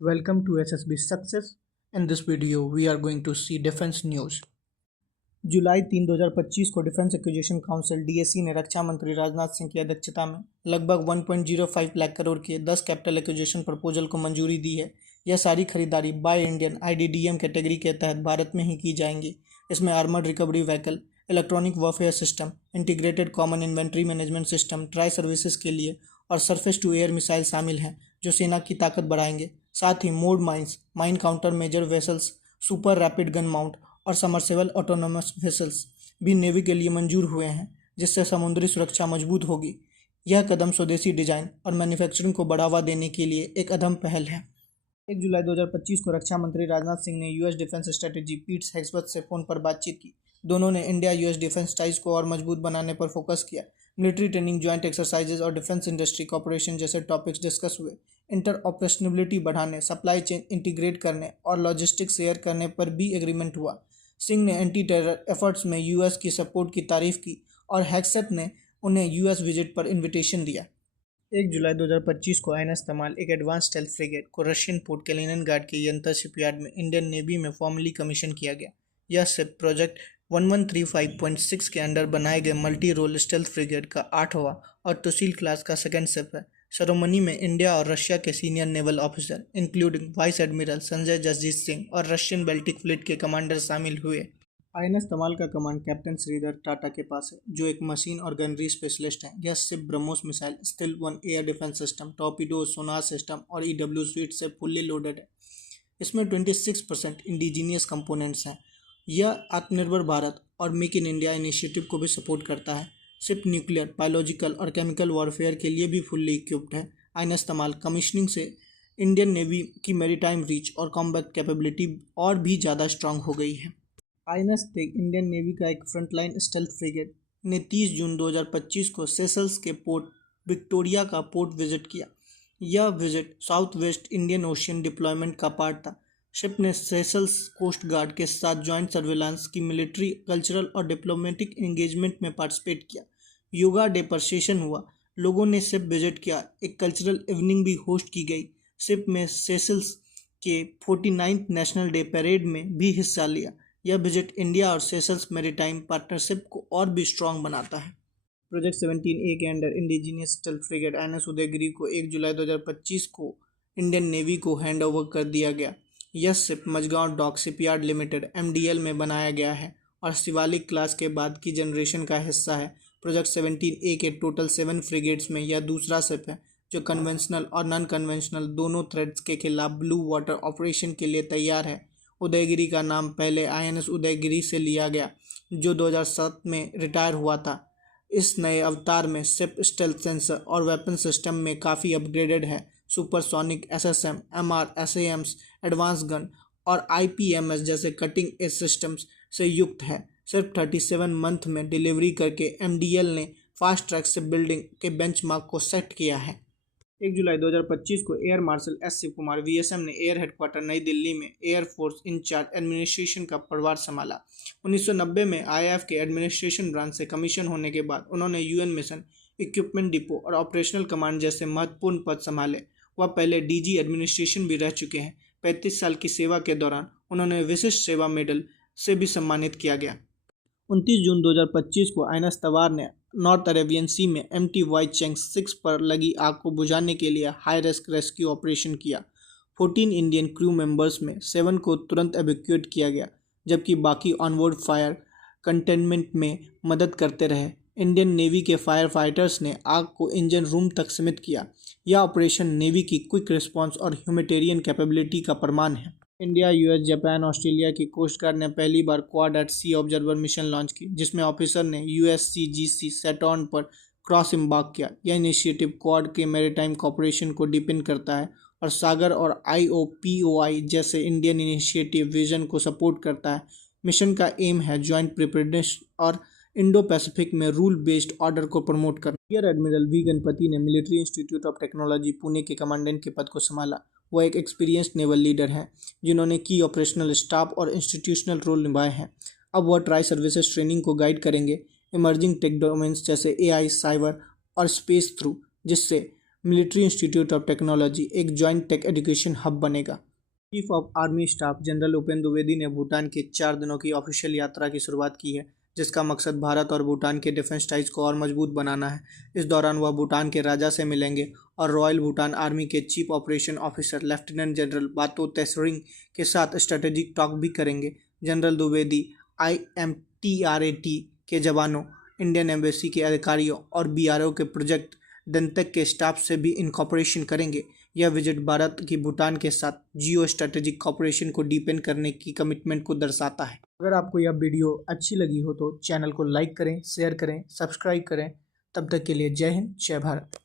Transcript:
Welcome to SSB Success. In this video, we are going to see defense news. जुलाई 3 2025 को defence acquisition council DAC ने रक्षा मंत्री राजनाथ सिंह की अध्यक्षता में लगभग 1.05 लाख करोड़ के 10 कैपिटल एक्विजिशन प्रपोजल को मंजूरी दी है। यह सारी खरीदारी बाय इंडियन आईडीडीएम कैटेगरी के तहत भारत में ही की जाएंगी। इसमें armoured recovery vehicle, electronic warfare system, integrated common inventory management system, tri services के लिए और सरफेस टू एयर मिसाइल शामिल हैं जो सेना की ताकत बढ़ाएंगे। साथ ही moored mines, mine countermeasure vessels, super rapid gun mount और समरसेबल ऑटोनोमस वेसल्स भी नेवी के लिए मंजूर हुए हैं, जिससे समुद्री सुरक्षा मजबूत होगी। यह कदम स्वदेशी डिजाइन और मैन्युफैक्चरिंग को बढ़ावा देने के लिए एक अहम पहल है। 1 जुलाई 2025 को रक्षा मंत्री राजनाथ सिंह ने यूएस डिफेंस स्ट्रेटेजी पीट हेग्सेथ से फोन पर बातचीत की। दोनों ने इंडिया यूएस डिफेंस टाइज को और मजबूत बनाने पर फोकस किया। मिलिट्री ट्रेनिंग, ज्वाइंट एक्सरसाइजेज और डिफेंस इंडस्ट्री कॉपरेशन जैसे टॉपिक्स डिस्कस हुए। इंटर ऑपरेशनबिलिटी बढ़ाने, सप्लाई चेन इंटीग्रेट करने और लॉजिस्टिक्स शेयर करने पर भी एग्रीमेंट हुआ। सिंह ने एंटी टेरर एफर्ट्स में यूएस की सपोर्ट की तारीफ की और हेग्सेथ ने उन्हें यूएस विजिट पर इनविटेशन दिया। 1 जुलाई 2025 को आईएनएस तमाल, एक एडवांस स्टेल्थ फ्रिगेट, को रशियन पोर्ट कैलिनिनग्राड के यंतर शिपयार्ड में इंडियन नेवी में फॉर्मली कमीशन किया गया। यह शिप प्रोजेक्ट 1135.6 के अंडर बनाए गए मल्टी रोल स्टेल्थ फ्रिगेट का 8वां और तुसील क्लास का सेकेंड शिप है। सेरेमनी में इंडिया और रशिया के senior naval officer including vice admiral Sanjay Jasjit Singh और रशियन बेल्टिक फ्लीट के कमांडर शामिल हुए। आईएनएस तमाल का कमांड कैप्टन श्रीधर टाटा के पास है, जो एक मशीन और गनरी स्पेशलिस्ट हैं। यह ship BrahMos missile, still one air defence system, torpedo, sonar system और ईडब्ल्यू स्वीट से फुल्ली लोडेड है। इसमें 26% इंडिजीनियस कंपोनेंट्स हैं। यह आत्मनिर्भर भारत और मेक इन इंडिया इनिशिएटिव को भी सपोर्ट करता है। शिप न्यूक्लियर, बायोलॉजिकल और केमिकल वॉरफेयर के लिए भी फुल्ली इक्विप्ड है। आईएनएस तमाल कमीशनिंग से इंडियन नेवी की मैरीटाइम रीच और कॉम्बैट कैपेबिलिटी और भी ज़्यादा स्ट्रांग हो गई है। आईएनएस तेग, इंडियन नेवी का एक फ्रंटलाइन स्टेल्थ फ्रिगेट, ने 30 जून 2025 को सेशल्स के पोर्ट विक्टोरिया का पोर्ट विजिट किया। यह visit south West Indian ocean deployment का पार्ट था। शिप ने सेशल्स कोस्ट गार्ड के साथ ज्वाइंट सर्विलांस की मिलिट्री, कल्चरल और डिप्लोमेटिक एंगेजमेंट में पार्टिसिपेट किया। योगा डे पर सेशन हुआ, लोगों ने शिप विजिट किया, एक कल्चरल इवनिंग भी होस्ट की गई। शिप में सेशल्स के 49th नेशनल डे परेड में भी हिस्सा लिया। यह विजिट इंडिया और सेशल्स मैरीटाइम पार्टनरशिप को और भी स्ट्रॉन्ग बनाता है। प्रोजेक्ट 17A के under indigenous stealth frigate INS Udaygiri को 1 जुलाई 2025 को इंडियन नेवी को हैंड ओवर कर दिया गया। यह शिप Mazagaon dock shipyard limited MDL में बनाया गया है और शिवालिक क्लास के बाद की जनरेशन का हिस्सा है। प्रोजेक्ट 17A के टोटल 7 फ्रिगेट्स में यह दूसरा शिप है जो कन्वेंशनल और नॉन कन्वेंशनल दोनों थ्रेट्स के खिलाफ ब्लू वाटर ऑपरेशन के लिए तैयार है। उदयगिरी का नाम पहले आईएनएस उदयगिरी से लिया गया, जो 2007 में रिटायर हुआ था। इस नए अवतार में शिप स्टेल्थ सेंसर और वेपन सिस्टम में काफ़ी अपग्रेडेड है। Supersonic SSM, MR, SAMs, advance gun और IPMS जैसे कटिंग एज सिस्टम्स से युक्त है। सिर्फ 37 मंथ में डिलीवरी करके MDL ने फास्ट ट्रैक शिप बिल्डिंग के बेंचमार्क को सेट किया है। 1 जुलाई 2025 को air marshal S Shiv Kumar VSM ने एयर हेडक्वार्टर नई दिल्ली में एयर फोर्स इंचार्ज एडमिनिस्ट्रेशन का प्रभार संभाला। 1990 में IAF के एडमिनिस्ट्रेशन ब्रांच से कमीशन होने के बाद उन्होंने UN मिशन, इक्विपमेंट डिपो और ऑपरेशनल कमांड जैसे महत्वपूर्ण पद संभाले। वह पहले DG एडमिनिस्ट्रेशन भी रह चुके हैं। 35 साल की सेवा के दौरान उन्होंने विशिष्ट सेवा मेडल से भी सम्मानित किया गया। 29 जून 2025 को आईएनएस तवार ने नॉर्थ अरेबियन सी में MT वाइचेंग 6 पर लगी आग को बुझाने के लिए हाई रिस्क रेस्क्यू ऑपरेशन किया। 14 इंडियन क्रू मेंबर्स में 7 को तुरंत एवैक्यूएट किया गया, जबकि बाकी ऑनबोर्ड फायर कंटेनमेंट में मदद करते रहे। इंडियन नेवी के फायर फाइटर्स ने आग को इंजन रूम तक सीमित किया। यह ऑपरेशन नेवी की क्विक रिस्पांस और ह्यूमैनिटेरियन कैपेबिलिटी का प्रमाण है। इंडिया, यूएस, जापान, ऑस्ट्रेलिया की कोस्ट गार्ड ने पहली बार क्वाड एट सी ऑब्जर्वर मिशन लॉन्च की, जिसमें ऑफिसर ने USCGC सैटर्न पर क्रॉस इम्बार्क किया। यह इनिशिएटिव क्वाड के मैरीटाइम कॉपरेशन को डीपन करता है और सागर और IOPOI जैसे इंडियन इनिशिएटिव विजन को सपोर्ट करता है। मिशन का एम है ज्वाइंट प्रिपेयर्डनेस और इंडो पैसिफिक में रूल बेस्ड ऑर्डर को प्रमोट करना। रियर एडमिरल V गणपति ने military institute of technology Pune के कमांडेंट के पद को संभाला। वह एक एक्सपीरियंस्ड नेवल लीडर हैं जिन्होंने की ऑपरेशनल स्टाफ और इंस्टीट्यूशनल रोल निभाए हैं। अब वह ट्राई सर्विसेज ट्रेनिंग को गाइड करेंगे इमर्जिंग टेक डोमेन्स जैसे AI, साइबर और स्पेस थ्रू, जिससे मिलिट्री इंस्टीट्यूट ऑफ टेक्नोलॉजी एक जॉइंट टेक एजुकेशन हब बनेगा। Chief of army staff general Upendra Dwivedi ने भूटान की 4 दिनों की ऑफिशियल यात्रा की शुरुआत की है, जिसका मकसद भारत और भूटान के डिफेंस टाइज को और मजबूत बनाना है। इस दौरान वह भूटान के राजा से मिलेंगे और रॉयल भूटान आर्मी के chief operation officer lieutenant general बातो तेसरिंग के साथ स्ट्रेटेजिक टॉक भी करेंगे। जनरल द्विवेदी IMTRAT के जवानों, इंडियन एम्बेसी के अधिकारियों और BRO के प्रोजेक्ट दंतक के स्टाफ से भी इनकॉर्पोरेशन करेंगे। यह विजिट भारत की भूटान के साथ जियो स्ट्रेटेजिक कॉपरेशन को डीपेन करने की कमिटमेंट को दर्शाता है। अगर आपको यह वीडियो अच्छी लगी हो तो चैनल को लाइक करें, शेयर करें, सब्सक्राइब करें। तब तक के लिए जय हिंद, जय भारत।